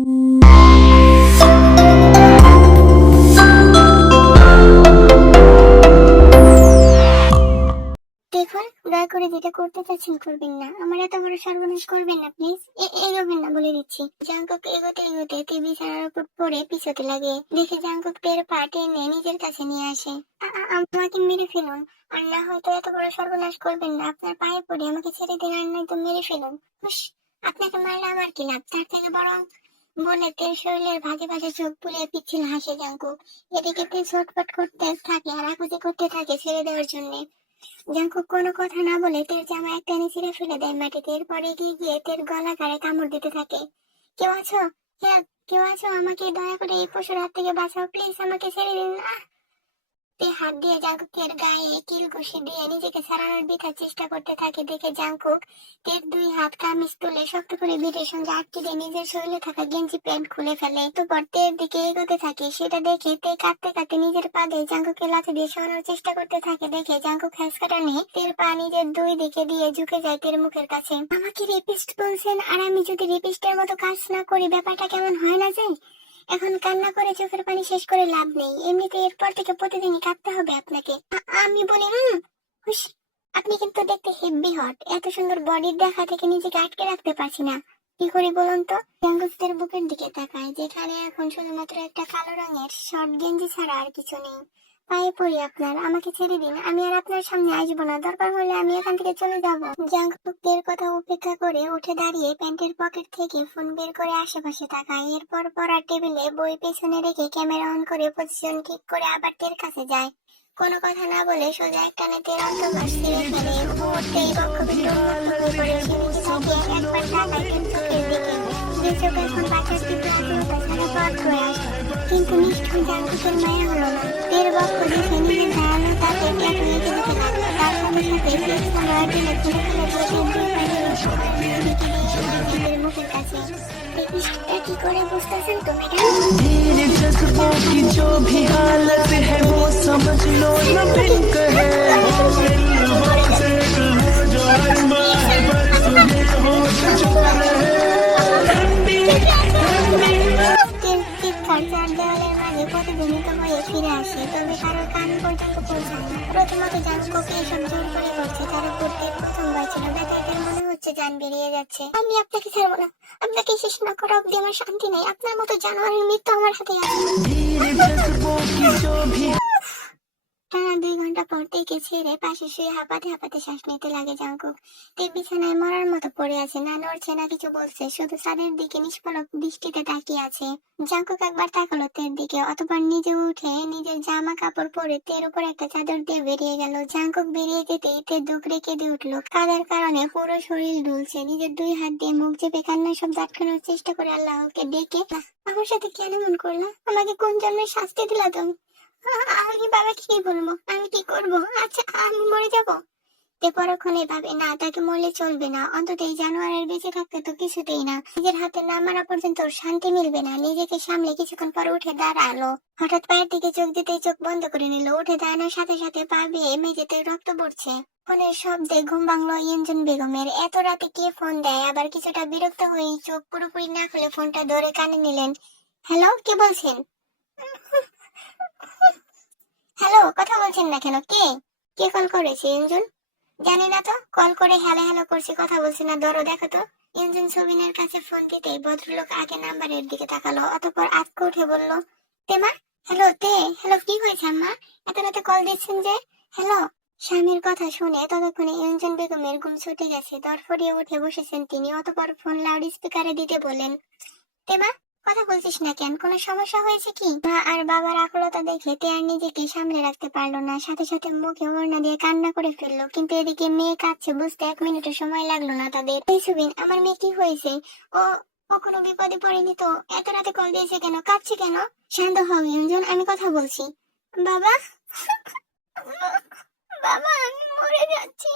দেখুন, দয়া করে যেটা করতে চাচ্ছেন করবেন না। আমার এত বড় সর্বনাশ করবেন না প্লিজ। এগোবেন না বলে দিচ্ছি। জাঙ্কুক এগোতে এগোতে তে বিছানার উপর পড়ে পিছতে লাগে। দেখে জাঙ্কুক তের পা টেনে নিজের কাছে নিয়ে আসে। আমাকে মেরে ফেলুন, আর না হয়তো এত বড় সর্বনাশ করবেন না। আপনার পায়ে পড়ে আমাকে ছেড়ে দিন, আর নয়তো মেরে ফেলুন। হুস, আপনাকে মারলে আমার কি লাভ? তার থেকে বরং বনের তেল শরীরের ভাগে ভাগে চোখ বুলিয়ে পিচ্ছিল হাসে জাঙ্কুক। এদিকে তে ছটফট করতে থাকে আর আকুতি করতে থাকে ছেড়ে দেওয়ার জন্য। জাঙ্কুক কোনো কথা না বলে তের জামা এক টেনে ছিঁড়ে ফেলে দেয় মাটিতে। এরপরে এগিয়ে গিয়ে তের গলা গাড়ে কামড় দিতে থাকে। কেউ আছো? হেল্প! কেউ আছো? আমাকে দয়া করে এই পশুর হাত থেকে বাঁচাও প্লিজ, আমাকে ছেড়ে দিন। তে হাত দিয়ে জাঙ্কুকের গায়ে কিল ঘুষি দিয়ে নিজেকে ছাড়ানোর বৃথা চেষ্টা করতে থাকে। দেখে জাঙ্কুক তের দুই হাত কামিজ তুলে শক্ত করে বেটের সঙ্গে আটকে দিয়ে নিজের শরীরে থাকা গেঞ্জি প্যান্ট খুলে ফেলে। তারপর তের দিকে এগোতে থাকে। সেটা দেখে তে কাঁদতে কাঁদতে নিজের পা দিয়ে জাঙ্কুকের লাথি দিয়ে সরানোর চেষ্টা করতে থাকে। দেখে জাঙ্কুক হ্যাঁচকাটা নিয়ে তের পা নিজের দুই দিকে দিয়ে ঝুঁকে যায় তের মুখের কাছে। আমাকে রেপিস্ট বলছেন, আর আমি যদি রেপিস্টের মতো কাজ না করি ব্যাপারটা কেমন হয় না যায়? এখন কান্না করে চোখের পানি শেষ করে লাভ নেই। এমনিতে এরপর থেকে প্রতিদিনই কাঁদতে হবে আপনাকে। আমি বলি হুশ, আপনি কিন্তু দেখতে হেব্বি হট। এত সুন্দর বডির দেখা থেকে নিজেকে আটকে রাখতে পারছি না। কি করি বলুন তো? জাঙ্কুকের বুকের দিকে তাকায়, যেখানে এখন শুধুমাত্র একটা কালো রঙের শর্ট গেঞ্জি ছাড়া আর কিছু নেই। পায়ে পড়ি আপনার, আমাকে ছেড়ে দিন। আমি আর আপনার সামনে আসবো না। দরকার হলে আমি এখান থেকে চলে যাব। জাঙ্কুকের কথা উপেক্ষা করে উঠে দাঁড়িয়ে প্যান্টের পকেট থেকে ফোন বের করে আশেপাশে তাকায়। এরপর পড়ার টেবিলে বই পেছনে রেখে ক্যামেরা অন করে পজিশন ঠিক করে আবার তের কাছে যায়। কোনো কথা না বলে সোজা এক টানে তের অন্তর্বাস ছিঁড়ে ফেলে। মুহূর্তেই বক্ষবিদ্ধ উন্মুক্ত হয়ে পড়ে। সে নিচে তাকিয়ে একবার তাকায় তের চোখের দিকে। যে চোখ এখন বাচ্চার তীব্র আকুলতা ছাড়া পথ হয়ে আসে। কিন্তু নিষ্ঠুর জাঙ্কুকের মায়া হলো না। তের বক্ষ দেখে নিজের ধারালো তাতে ট্যাটু এঁকে দিতে লাগলো। তার সাথে সাথে তেজ সময় টেনে খুলে ফেলে চোখের দুই পাশে মুখের কাছে। টেপিস্টটা কি করে বুঝতেছেন তো ম্যাডাম? मेरे जज्बों की जो भी हालत है वो समझ लो न बिन कहे দেওয়ালের মাঝে প্রতিধ্বনিত হয়ে ফিরে আসে, তবে কারোর কান পর্যন্ত পৌঁছায় না। প্রথমত জাঙ্কুকে এসব জোর করে করছে, তার উপর প্রথমবার ছিল। ব্যথায় মনে হচ্ছে জান বেরিয়ে যাচ্ছে। আমি আপনাকে ছাড়বো না। আপনাকে শেষ না করা অব্দি আমার শান্তি নেই। আপনার মতো জানোয়ারের মৃত্যু আমার হাতে আছে। টানা 2 ঘন্টা পর থেকে ছেড়ে পাশে শুয়ে হাঁপাতে হাঁপাতে শ্বাস নিতে লাগে জাঙ্কুক। তে বিছানায় মরার মতো পড়ে আছে, না নড়ছে না কিছু বলছে, শুধু ছাদের দিকে নিষ্পলক দৃষ্টিতে তাকিয়ে আছে। জাঙ্কুক একবার তাকালো তের দিকে, অতঃপর নিজে উঠে নিজের জামা কাপড় পরে তের উপর একটা চাদর দিয়ে বেরিয়ে গেল। জাঙ্কুক বেরিয়ে যেতেই তে দুকড়ে কেঁদে উঠলো। কাদার কারণে পুরো শরীর দুলছে। নিজের 2 হাত দিয়ে মুখ চেপে কান্নার শব্দ আটকানোর চেষ্টা করে আল্লাহকে ডেকে, আমার সাথে কেন এমন করলা? আমাকে কোন জন্মের শাস্তি দিলা তুমি? আমি বাবাকে কি বলবো? আমি কি করবো? আচ্ছা, আমি মরে যাবো? তে পরক্ষণে ভাবে, না, তাকে মরলে চলবে না। অন্তত এই জানোয়ারের বেঁচে থাকতে তো কিছুতেই না। নিজের হাতে না মারা পর্যন্ত ওর শান্তি মিলবে না। নিজেকে সামলে কিছুক্ষণ পর উঠে দাঁড়ালো। হঠাৎ পায়ের দিকে চোখ দিতেই চোখ বন্ধ করে নিল। উঠে দাঁড়ানোর সাথে সাথে পা বেয়ে মেঝেতে রক্ত পড়ছে। ফোনের শব্দে ঘুম ভাঙলো ইয়ঞ্জন বেগমের। এত রাতে কে ফোন দেয়? আবার কিছুটা বিরক্ত হয়ে চোখ পুরোপুরি না খুলে ফোনটা ধরে কানে নিলেন। হ্যালো, কে বলছেন? হ্যালো, কথা বলছেন না কেন? কে কে কল করেছে? ইঞ্জুন? জানি না তো। কল করে হ্যালো হ্যালো করছি, কথা বলছি না। ধরো, দেখো তো। ইঞ্জুন সুবিনের কাছে ফোন দিতেই ভদ্রলোক আগে নাম্বারের দিকে তাকালো, অতঃপর আঁতকে উঠে বলল, তেমা? হ্যালো তে, হ্যালো, কি হয়েছে আম্মা? এত রাতে কল দিচ্ছেন যে? হ্যালো। স্বামীর কথা শুনে ততক্ষণে ইঞ্জুন বেগমের ঘুম ছুটে গেছে। দরফরিয়ে উঠে বসেছেন তিনি। অতঃপর ফোন লাউড স্পিকারে দিতে বললেন, তেমা, কথা বলছিস না কেন? কোনো সমস্যা হয়েছে কি? মা আর বাবার আকুলতা দেখে তে আর নিজেকে সামলে রাখতে পারলো না। সাথে সাথে মুখে ওড়না দিয়ে কান্না করে ফেললো। কিন্তু এদিকে মেয়ে কাঁদছে বুঝতে 1 মিনিটও সময় লাগলো না তাদের। এই সুবিন, আমার মেয়ে কি হয়েছে? ও ও কোনো বিপদে পড়েনি তো? এত রাতে কল দিয়েছে কেন? কাঁদছে কেন? শান্ত হও ইঞ্জন, আমি কথা বলছি। বাবা, বাবা, আমি মরে যাচ্ছি।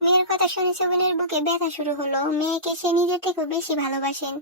মেয়ের কথা শুনে সুবিনের বুকে ব্যথা শুরু হলো। মেয়েকে সে নিজের থেকেও বেশি ভালোবাসেন।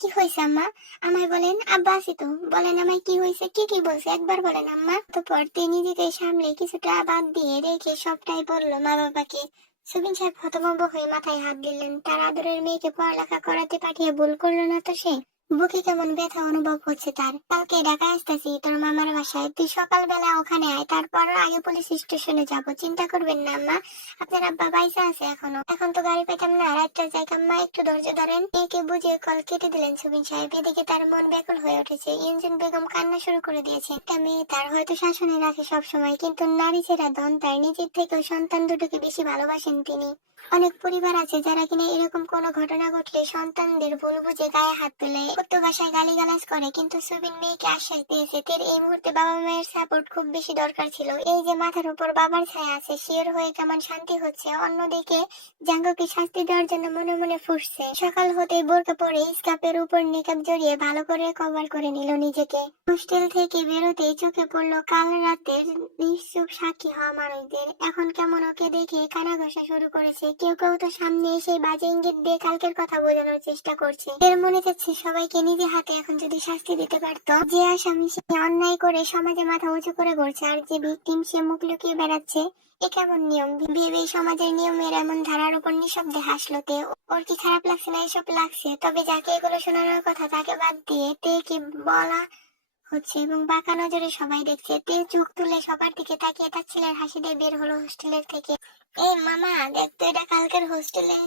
কি হয়েছে আম্মা? আমায় বলেন। আব্বা আছি তো, বলেন আমায় কি হয়েছে? কি বলছে একবার বলেন আম্মা। তো পড়তে নিজেকে সামলে কিছুটা বাদ দিয়ে রেখে সবটাই বললো মা বাবাকে। সুবিন সাহেব হতভম্ব হয়ে মাথায় হাত দিলেন। তার আদরের মেয়েকে পড়ালেখা করাতে পাঠিয়ে ভুল করলো না তো সে? বুকে কেমন ব্যথা অনুভব হচ্ছে তার। কালকে ঢাকা আসতেছি তোর মামার বাসায়, তুই সকালবেলা ওখানে আয়, তারপর আগে পুলিশ স্টেশনে যাব। চিন্তা করবেন না আম্মা, আপনার আব্বা বাইসা আছে এখনো, এখন তো গাড়ি পেতাম না, রাতটা যাইতাম। মা একটু ধৈর্য ধরেন। একে বুঝিয়ে কল কেটে দিলেন সুবিন সাহেব। এদিকে তার মন ব্যাকুল হয়ে উঠেছে। ইঞ্জিন বেগম কান্না শুরু করে দিয়েছে। একটা মেয়ে তার হয়তো শাসনে রাখে সব সময়, কিন্তু নারী ছেড়া ধন তার। নিজের থেকেও সন্তান দুটোকে বেশি ভালোবাসেন তিনি। অনেক পরিবার আছে যারা কিনা এরকম কোনো ঘটনা ঘটলে সন্তানদের ভুল বুঝে গায়ে হাত তুলে, কত বাসায় গালিগালাজ করে, কিন্তু সুবিন মেয়েকে আশ্বাস দিয়েছে তের এই মুহূর্তে বাবা মায়ের সাপোর্ট খুব বেশি দরকার ছিল। এই যে মাথার উপর বাবার ছায়া আছে, শিওর হয়ে কেমন শান্তি হচ্ছে। অন্যদিকে জাঙ্গকে শাস্তি দেওয়ার জন্য মনে মনে ফুঁসছে। সকাল হতে বোরকা পরে স্কার্ফের উপর নিকাব জড়িয়ে ভালো করে কভার করে নিল নিজেকে। হোস্টেল থেকে বেরোতেই চোখে পড়লো কাল রাতের নিশ্চুপ সাক্ষী হওয়া মানুষদের। এখন কেমন ওকে দেখে কানা ঘষা শুরু করেছে। কেউ কেউ তো সামনে এসে বাজে ইঙ্গিত দিয়ে কালকের কথা বোঝানোর চেষ্টা করছে। এর মনে যাচ্ছে সবাইকে নিজে হাতে এখন যদি শাস্তি দিতে পারতো। যে আসামি সে অন্যায় করে সমাজে মাথা উঁচু করে ঘুরছে, আর যে ভিকটিম সে মুখ লুকিয়ে বেড়াচ্ছে। এ কেমন নিয়ম? ভেবে সমাজের নিয়মের এমন ধারার উপর নিঃশব্দে হাসলো তে। ওর কি খারাপ লাগছে না? এসব লাগছে। তবে যাকে এগুলো শোনানোর কথা তাকে বাদ দিয়ে তে কি বলা হচ্ছে এবং বাঁকা নজরে সবাই দেখছে। তে চোখ তুলে সবার দিকে তাকিয়ে তার ছেলের হাসি দিয়ে বের হলো হোস্টেলের থেকে। এই মামা দেখতো এটা কালকের হোস্টেলে।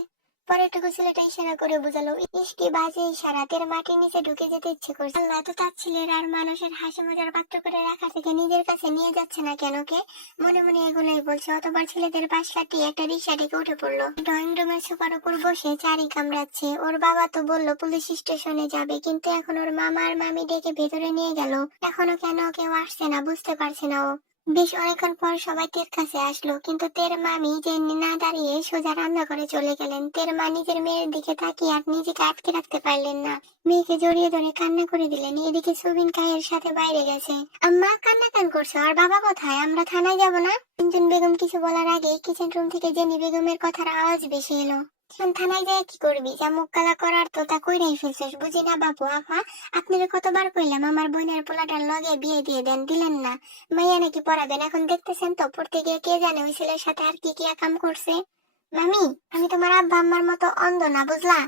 পরেরটুকু ছেলেটা ইশারা করে বোঝালো। ইস কি বাজে ইশারা, তের মাটির নিচে ঢুকে যেতে ইচ্ছে করছে। আল্লাহ তো তার ছেলের আর মানুষের হাসি মজার পাত্র করে রাখা থেকে নিজের কাছে নিয়ে যাচ্ছে না কেন কে? মনে মনে এগুলোই বলছে। অতবার ছেলেদের পাশ কাটিয়ে একটা রিক্সা ডেকে উঠে পড়লো। ড্রয়িং রুমের সোফার উপর বসে চারি কামড়াচ্ছে। ওর বাবা তো বললো পুলিশ স্টেশনে যাবে, কিন্তু এখন ওর মামা আর মামি ডেকে ভেতরে নিয়ে গেল। এখনো কেন কেউ আসছে না বুঝতে পারছে না ও। বেশ অনেকক্ষণ পর সবাই তের কাছে আসলো, কিন্তু তের মামি যে না দাঁড়িয়ে সোজা রান্না করে চলে গেলেন। তের মা নিজের মেয়ের দিকে তাকিয়ে আর নিজেকে আটকে রাখতে পারলেন না। মেয়েকে জড়িয়ে ধরে কান্না করে দিলেন। এদিকে সুবিন কায়ের সাথে বাইরে গেছে। আম্মা কান্না কেন করছো? আর বাবা কোথায়? আমরা থানায় যাব না? তিনজন বেগম কিছু বলার আগে কিচেন রুম থেকে জেনি বেগমের কথার আওয়াজ বেশি এলো। এখন থানায় যায় কি করবি? যা মুখ কালা করার তো তা কইরাই ফেলছিস। বুঝি না বাবু আফা, আপনারা কতবার কইলাম আমার বোনের পোলাটার লগে বিয়ে দিয়ে দেন, দিলেন না। মাইয়া নাকি পড়াবেন, এখন দেখতেছেন তো পড়তে গিয়ে কে জানে ওই ছেলের সাথে আর কি কি কাম করছে। মামি, আমি তোমার আব্বা আম্মার মতো অন্ধ না, বুঝলা?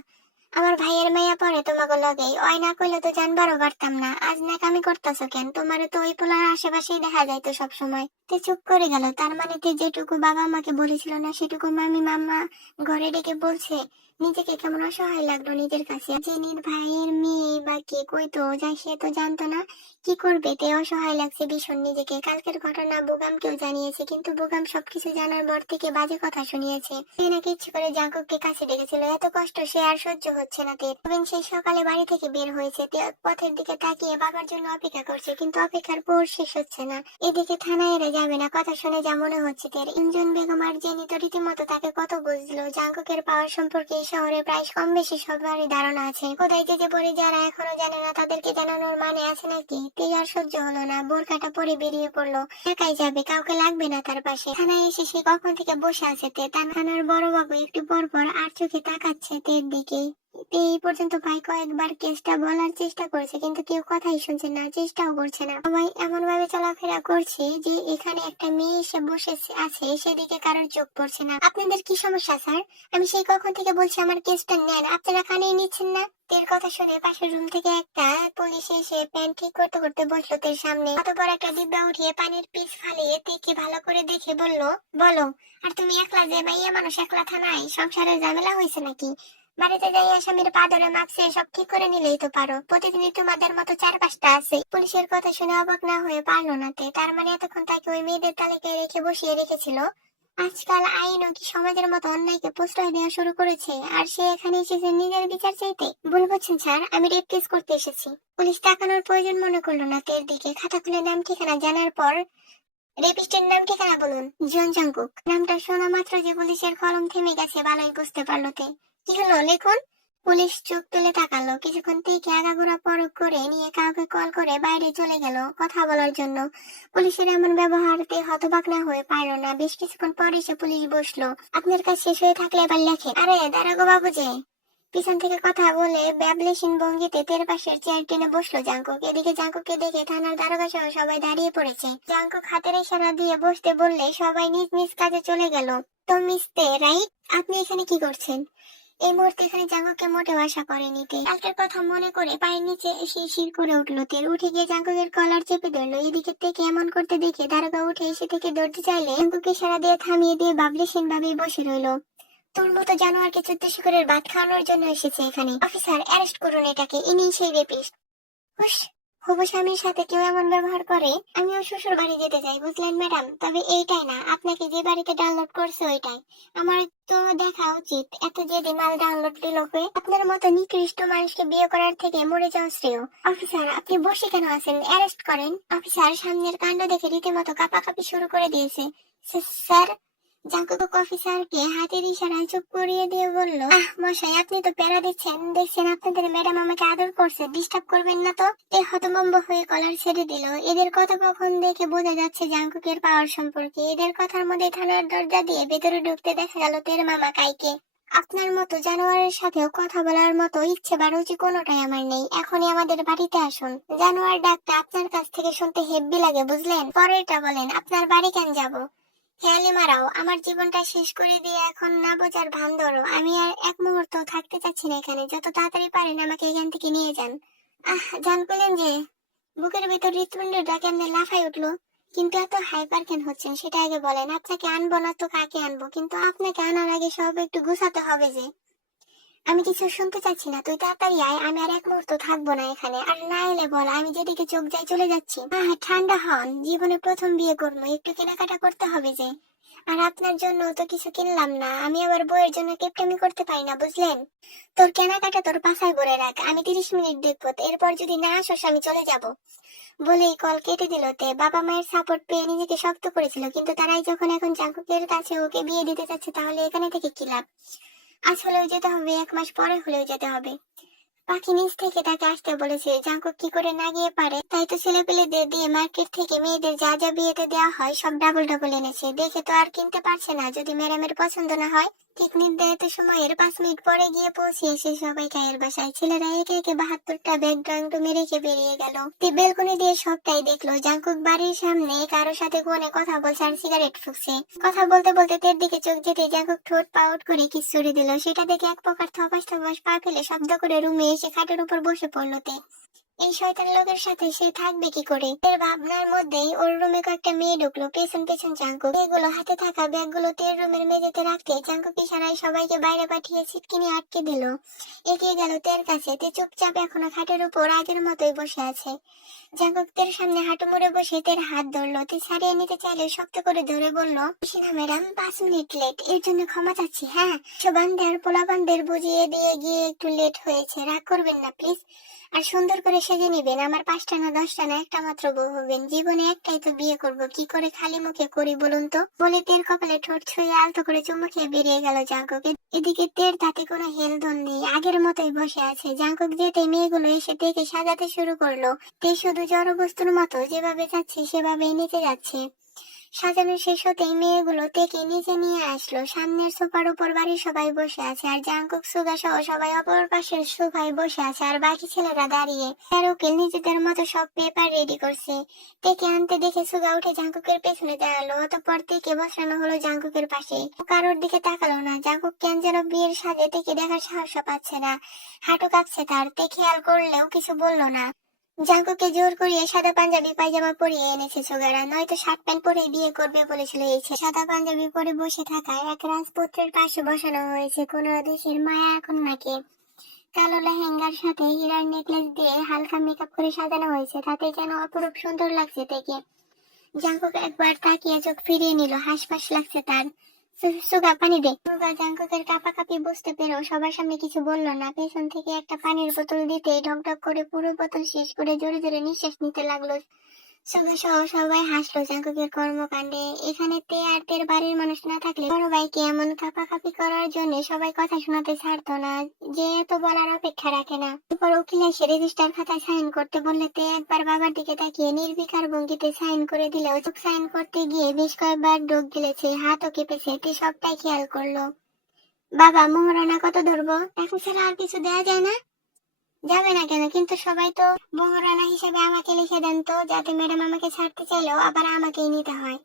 আমার ভাইয়ের মেয়া পড়ে তোমাকে লগেই, ওই না কইলে তো জানবারও পারতাম না। আজ নাকামি করতেছো কেন? তোমার তো ওই পোলার আশেপাশেই দেখা যাইতো সব সময়। তে চুপ করে গেল। তার মানে তে যেটুকু বাবা আমাকে বলেছিল না সেটুকু মামি মাম্মা ঘরে ডেকে বলছে। নিজেকে কেমন অসহায় লাগলো নিজের কাছে। জেনির ভাইয়ের মেয়ে বা কে কইতো যা সে তো জানতো না। কি করবে? তে অসহায় লাগছে ভীষণ নিজেকে। কালকের ঘটনা বুগামকেও জানিয়েছে, কিন্তু বুগাম সবকিছু জানার পর থেকে বাজে কথা শুনিয়েছে। সে নাকি ইচ্ছে করে জাঙ্কুককে কাছে ডেকেছিল। এত কষ্ট সে আর সহ্য হচ্ছে না তের। এবং সেই সকালে বাড়ি থেকে বের হয়েছে। তে পথের দিকে তাকিয়ে বাবার জন্য অপেক্ষা করছে, কিন্তু অপেক্ষার পর শেষ হচ্ছে না। এদিকে থানায় এরা যাবে না, কথা শুনে যা মনে হচ্ছে তের। ইঞ্জন বেগম আর জেনি তো রীতিমতো তাকে কত বুঝলো। জাঙ্কুকের পাওয়ার সম্পর্কে এই শহরে প্রায় কম বেশি সবারই ধারণা আছে। কোথায় যে পড়ে যারা এখনো জানে না তাদেরকে জানানোর মানে আছে নাকি? তে আর সহ্য হলো না, বোরকাটা পরে বেরিয়ে পড়লো। একাই যাবে, কাউকে লাগবে না তার পাশে। থানায় এসে সে কখন থেকে বসে আছে তে। থানার বড়বাবু একটু পর পর আর চোখে তাকাচ্ছে তের দিকে। এই পর্যন্ত ভাই কয়েকবার কেসটা বলার চেষ্টা করেছে, কিন্তু কেউ কথাই শুনছে না, চেষ্টাও করছে না। সবাই এমন ভাবে চলাফেরা করছে যে এখানে একটা মেয়ে এসে বসে আছে, সেদিকে কারোর চোখ পড়ছে না। আপনাদের কি সমস্যা স্যার? আমি সেই কখন থেকে বলছি আমার কেসটা নেন, আপনারা কানেই নিচ্ছেন না। তের কথা শুনে পাশের রুম থেকে একটা পুলিশ এসে প্যান্ট ঠিক করতে করতে বসলো তের সামনে। অতঃপর একটা ডিব্বা উঠিয়ে পানির পিস ফালিয়ে তেকে ভালো করে দেখে বলল, বলো, আর তুমি একলা যে মাইয়া মানুষ, একলা থানায় সংসারের ঝামেলা হয়েছে নাকি? বাড়িতে যাই আসামির পা ধরে মাপছে সব ঠিক করে নিলেই তো পারো। প্রতিদিনই তোমাদের মতো 4-5টা আছে। পুলিশের কথা শুনে অবাক না হয়ে পারলো না তে। তার মানে এতক্ষণ তাকে ওই মেয়েদের তালিকায় রেখে বসিয়ে রেখেছিল। আজকাল আইনও কি সমাজের মতো অন্যায়কে প্রশ্রয় দেওয়া শুরু করেছে, আর সে এখানে এসেছে নিজের বিচার চাইতে। ভুল বলছেন স্যার, আমি রেপ কেস করতে এসেছি। পুলিশ তাকানোর প্রয়োজন মনে করলো না তের দিকে। খাতা খুলে নাম ঠিকানা জানার পর, রেপিস্টের নাম ঠিকানা বলুন। জন জাঙ্কুক। নামটা শোনা মাত্র যে পুলিশের কলম থেমে গেছে ভালোই বুঝতে পারলো তে। কি হলো লিখুন। পুলিশ চোখ তুলে তাকালো। কিছুক্ষণ থেকে আগাগোড়া পরখ করে নিয়ে কাউকে কল করে বাইরে চলে গেল কথা বলার জন্য। পুলিশের এমন ব্যবহারতে হতবাক না হয়ে পারল না। বেশ কিছুক্ষণ পর এসে পুলিশ বসলো। আপনার কাজ শেষ হয়ে থাকলে এবার লেখেন। আরে দাঁড়াগো বাবু যে। পিছন থেকে কথা বলে ব্যাবলেশীন ভঙ্গিতে তের পাশের চেয়ার টেনে বসলো জাঙ্কুক। এদিকে জাঙ্কুককে দেখে থানার দারোগা সহ সবাই দাঁড়িয়ে পড়েছে। জাঙ্কুক হাতের ইশারা দিয়ে বসতে বললে সবাই নিজ নিজ কাজে চলে গেল। তো মিস্তে রাইট, আপনি এখানে কি করছেন? এই মুহূর্তে এখানে জাঙ্কুককে মোটেও আশা করেনি তে। কালকের কথা মনে করে পায়ের নিচে শিরশির করে উঠলো তের। উঠে গিয়ে জাঙ্কুকের কলার চেপে ধরলো। এদিকে থেকে এমন করতে দেখে দারোগা উঠে এসে থেকে ধরতে চাইলে জাঙ্কুককে ইশারা দিয়ে থামিয়ে দিয়ে বাবলিসীন ভাবেই বসে রইলো। তোর মতো জানোয়ারকে 14 শিকারের ভাত খাওয়ানোর জন্য এসেছে এখানে। অফিসার, অ্যারেস্ট করুন এটাকে, ইনি সেই রেপিস্ট। হুশ, হবু স্বামীর সাথে কেউ এমন ব্যবহার করে? আমিও শ্বশুর বাড়ি যেতে চাই, বুঝলেন ম্যাডাম, তবে এইটাই না, আপনাকে যে বাড়িতে ডাউনলোড করছে ওইটাই। আমার তো দেখা উচিত, এত জেদি মাল ডাউনলোড দিল হয়ে। আপনার মতো নিকৃষ্ট মানুষকে বিয়ে করার থেকে মরে যাওয়া শ্রেয়। অফিসার, আপনি বসে কেন আছেন? অ্যারেস্ট করেন। অফিসার সামনের কাণ্ড দেখে রীতিমতো কাঁপাকাঁপি শুরু করে দিয়েছে। স্যার, জাঙ্কুক অফিসারকে হাতের ইশারায় চুপ করিয়ে দিয়ে বলল, মশাই, আপনি তো প্যারা দিচ্ছেন, দেখছেন আপনাদের ম্যাডাম আমাকে আদর করছে, ডিস্টার্ব করবেন না তো। এ হতভম্ব হয়ে কলার ছেড়ে দিল। এদের কথোপকথন দেখে বোঝা যাচ্ছে জাঙ্কুকের পাওয়ার সম্পর্কে। এদের কথার মধ্যে থানার দরজা দিয়ে ভেতরে ঢুকতে দেখা গেল তের মামা কাইকে। আপনার মতো জানোয়ারের সাথেও কথা বলার মতো ইচ্ছে বা রুচি কোনোটাই আমার নেই। এখনই আমাদের বাড়িতে আসুন। জানোয়ার ডাকটা আপনার কাছ থেকে শুনতে হেব্বি লাগে, বুঝলেন? পরেরটা বলেন, আপনার বাড়ি কেন যাবো? খেয়ালি মারাও, আমার জীবনটা শেষ করে দিয়ে এখন না বোঝার ভান ধরো। আমি আর এক মুহূর্ত থাকতে চাচ্ছি না এখানে। যত তাড়াতাড়ি পারেন আমাকে এখান থেকে নিয়ে যান। জান পেলেন যে বুকের ভেতর হৃৎপিণ্ডটা কেমনে লাফাই উঠলো। কিন্তু এত হাইপার কেন হচ্ছেন সেটা আগে বলেন। আপনাকে আনবো না তো কাকে আনবো? কিন্তু আপনাকে আনার আগে সব একটু গুছাতে হবে যে। আমি কিছু শুনতে চাচ্ছি না, তুই তাড়াতাড়ি আয়, আমি আর এক মুহূর্ত থাকবো না এখানে। আর না এলে বল, আমি যেদিকে চোখ যাই চলে যাচ্ছি। ঠান্ডা হন, জীবনে প্রথম বিয়ে করবো, একটু কেনাকাটা করতে হবে যে। আর আপনার জন্য তো কিছু কিনলাম না, আমি আবার বউয়ের জন্য কিপটামি করতে পারি না, বুঝলেন? তোর কেনাকাটা তোর পাশায় ভরে রাখ, আমি 30 মিনিট দেখবো, এরপর যদি না আসোস আমি চলে যাব। বলেই কল কেটে দিল তে। বাবা মায়ের সাপোর্ট পেয়ে নিজেকে শক্ত করেছিল, কিন্তু তারাই যখন এখন জাঙ্কুকের কাছে ওকে বিয়ে দিতে চাচ্ছে, তাহলে এখানে থেকে কি লাভ? আজ হলেও যেতে হবে, 1 মাস পরে হলেও যেতে হবে। পাখি নিচ থেকে তাকে আসতে বলেছে। জাঙ্কুক কি করে না গিয়ে পারে? তাই তো ছেলে পেলেদের দিয়ে মার্কেট থেকে মেয়েদের যা যা বিয়েতে দেওয়া হয় সব ডাবল ডাবল এনেছে। দেখে তো আর কিনতে পারছে না, যদি ম্যাডামের পছন্দ না হয়। ঠিক নির্ধারিত সময়ের 5 মিনিট পরে গিয়ে পৌঁছিয়েছে সবাই কায়ের বাসায়। ছেলেরা একে একে 72টা ব্যাগ ড্রয়িং রেখে বেরিয়ে গেল। বেলকনি দিয়ে সবটাই দেখলো। জাঙ্কুক বাড়ির সামনে কারোর সাথে ফোনে কথা বলছে আর সিগারেট ফুঁকছে। কথা বলতে বলতে তের দিকে চোখ যেতে জাঙ্কুক ঠোঁট পাউট করে কিস ছুড়ে দিল। সেটা দেখে এক প্রকার থপাস থপাস পা ফেলে শব্দ করে রুমে এসে খাটের উপর বসে পড়লো তে। এই শয়তান লোকের সাথে সে থাকবে কি করে? তের ভাবনার মধ্যেই ওর রুমে কয়েকটা মেয়ে ঢুকলো। পেছন পেছন জাঙ্কুক। এগুলো হাতে থাকা ব্যাগগুলো তের রুমের মেঝেতে রাখতে জাঙ্কুক ইশারায় সবাইকে বাইরে পাঠিয়ে ছিটকিনি আটকে দিল। এগিয়ে গেল তের কাছে। তে চুপচাপ এখনো খাটের উপর আগের মতোই বসে আছে। জাঙ্কুক তের সামনে হাঁটু মুড়ে বসে তের হাত ধরলো। তে ছাড়িয়ে নিতে চাইলে শক্ত করে ধরে বলল, না ম্যাডাম, 5 মিনিট লেট, এর জন্য ক্ষমা চাচ্ছি। হ্যাঁ, সবানদের পোলাপানদের বুঝিয়ে দিয়ে গিয়ে একটু লেট হয়েছে, রাগ করবেন না প্লিজ। আর সুন্দর করে সেজে নিবেন। আমার 5টা না 10টা না, একটা মাত্র বউ হবেন। জীবনে একটাই তো বিয়ে করব, কি করে খালি মুখে করি বলুন তো? বলে তের কপালে ঠোঁট ছুঁয়ে আলতো করে চুমু খেয়ে বেরিয়ে গেল জাঙ্কুক। এদিকে তের তাতে কোনো হেলদোল নেই, আগের মতোই বসে আছে। জাঙ্কুক যেতে মেয়েগুলো এসে তেকে সাজাতে শুরু করলো। তে শুধু জড়বস্তুর মতো যেভাবে যাচ্ছে সেভাবেই নিচে যাচ্ছে। সাজানো শেষ হতেই মেয়েগুলো তেকে নিচে নিয়ে আসলো। সামনের সোফার উপর বাড়ির সবাই বসে আছে, আর জাঙ্কুক সুগা সহ সবাই অপর পাশের সোফায় বসে আছে, আর বাকি ছেলেরা দাঁড়িয়ে। তার উকিল নিজেদের মতো সব পেপার রেডি করছে। তেকে আনতে দেখে সুগা উঠে জাঙ্কুকের পেছনে দাঁড়ালো। অতঃপর তেকে বসানো হলো জাঙ্কুকের পাশে। কারোর দিকে তাকালো না। জাঙ্কুক কেন যেন বিয়ের সাজে তেকে দেখার সাহস পাচ্ছে না। হাঁটু কাঁপছে তার। তে খেয়াল করলেও কিছু বলল না। জাঙ্কুকে জোর করিয়ে সাদা পাঞ্জাবি পায়জামা পরিয়ে এনেছে সোগারা, নয়তো শার্ট প্যান্ট পরে বিয়ে করবে বলেছিল এই ছেলে। সাদা পাঞ্জাবি পরে বসে থাকায় এক রাজপুত্রের পাশে বসানো হয়েছে। কোন দেশের মায়া এখন নাকি। কালো লেহেঙ্গার সাথে হীরার নেকলেস দিয়ে হালকা মেকআপ করে সাজানো হয়েছে, তাতে যেন অপরূপ সুন্দর লাগছে থেকে। জাঙ্কুক একবার তাকিয়ে চোখ ফিরিয়ে নিল। হাসপাস লাগছে তার। সুগা, পানি দে। সুগা জাঙ্কুকের কাঁপাকাঁপি বুঝতে পেরেও সবার সামনে কিছু বলল না। পেছন থেকে একটা পানির বোতল দিতেই ঢকঢক করে পুরো বোতল শেষ করে জোরে জোরে নিঃশ্বাস নিতে লাগলো। সুগা সহ সবাই হাসলো জাঙ্কুকের কর্মকাণ্ডে। এখানে তে আর তের বাড়ির মানুষ না থাকলে বড় ভাইকে এমন কাঁপাকাঁপি করার জন্য সবাই কথা শোনাতে ছাড়তো না, যে এত বলার অপেক্ষা রাখে না। এরপর উকিল এসে রেজিস্টার খাতায় সাইন করতে বললে তে একবার বাবার দিকে তাকিয়ে নির্বিকার ভঙ্গিতে সাইন করে দিলেও চোখ সাইন করতে গিয়ে বেশ কয়েকবার ডোক গিলেছে, হাতও কেঁপেছে। তে সবটাই খেয়াল করলো। বাবা, মোহরানা কত ধরবো? এখন ছাড়া আর কিছু দেয়া যায় না? যাবে না কেন? কিন্তু সবাই তো মোহরানা হিসেবে আমাকে লিখে দেন তো, যাতে ম্যাডাম আমাকে ছাড়তে চাইলেও আবার আমাকেই নিতে হয়।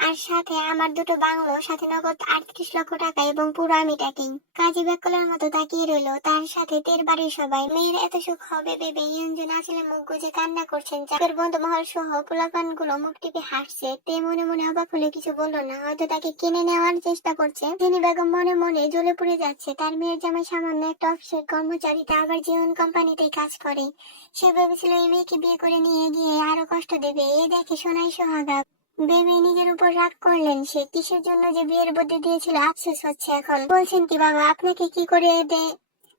আর সাথে আমার দুটো বাংলো, সাথে নগদ 38 লক্ষ টাকা এবং পুরো আমি ট্যাকিং। কাজী ব্যাকলের মতো তাকিয়ে রইলো, তার সাথে তের বাড়ির সবাই। মেয়ের এত সুখ হবে ভেবে ইয়ঞ্জন আসলে মুখ গুজে কান্না করছেন। চাকের বন্ধু মহল সহ পোলাপান গুলো মুখ টিপে হাসছে। তে মনে মনে অবাক হলে কিছু বললো না, হয়তো তাকে কিনে নেওয়ার চেষ্টা করছে। তিনি বেগম মনে মনে জ্বলে পুড়ে যাচ্ছে। তার মেয়ের জামাই সামান্য একটা অফিসের কর্মচারী, তা আবার জীবন কোম্পানিতেই কাজ করে। সে ভেবেছিল এই মেয়েকে বিয়ে করে নিয়ে গিয়ে আরো কষ্ট দেবে। এই দেখে সোনাই সোহাগা বেবি নিজের উপর রাগ করলেন। সে কিসের জন্য যে বিয়ের বুদ্ধি দিয়েছিল আফসোস হচ্ছে এখন। বলছেন কি বাবা, আপনাকে কি করে দে?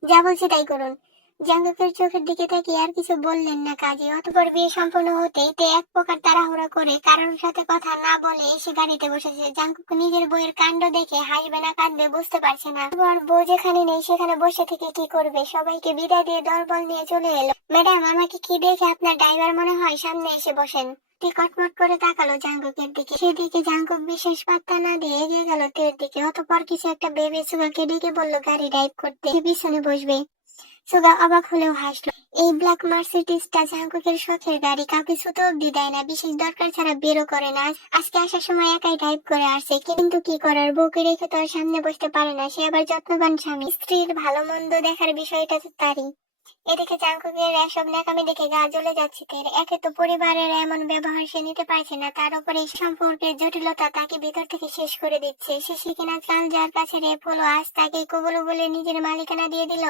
যা বলছি তাই করুন। জাঙ্গকের চোখের দিকে তাকিয়ে আর কিছু বললেন না কাজী। অতঃপর বিয়ে সম্পন্ন হতেই তে এক প্রকার তাড়াহুড়া করে কারোর সাথে কথা না বলে এসে গাড়িতে বসেছে। জাঙ্গক নিজের বইয়ের কাণ্ড দেখে হাসবে না কাঁদবে বুঝতে পারছে না। আর বউ যেখানে নেই সেখানে বসে থেকে কি করবে। সবাইকে বিদায় দিয়ে দলবল নিয়ে চলে এলো। ম্যাডাম, আমাকে কি দেখে আপনার ড্রাইভার মনে হয়? সামনে এসে বসেন। তে কটমট করে তাকালো জাঙ্গকের দিকে। সেদিকে জাঙ্গক বিশেষ পাত্তা না দিয়ে এগিয়ে গেল তের দিকে। অতঃপর কিছু একটা ভেবে সুগাকে ডেকে বলল গাড়ি ড্রাইভ করতে, সে পিছনে বসবে। সুগা অবাক হলেও হাসলো। এই ব্ল্যাক মার্সিডিজটা জাঙ্গকের শখের গাড়ি, কাউকে ছুতো অব্দি দেয় না, বিশেষ দরকার ছাড়া বেরো করে না। আজকে আসার সময় একাই ড্রাইভ করে আসছে। কিন্তু কি করার, বউকে রেখে তো আর সামনে বসতে পারে না। সে আবার যত্নবান স্বামী, স্ত্রীর ভালো মন্দ দেখার বিষয়টা তো তারই। এদিকে জাঙ্গকের এসব ন্যাকামি দেখে গা জ্বলে যাচ্ছে তের। একে তো পরিবারের এমন ব্যবহার সে নিতে পারছে না, তার উপরে এই সম্পর্কের জটিলতা তাকে ভিতর থেকে শেষ করে দিচ্ছে। সে কিনা কাল যার কাছে রেপ হলো, আজ তাকে কবুল বলে নিজের মালিকানা দিয়ে দিল।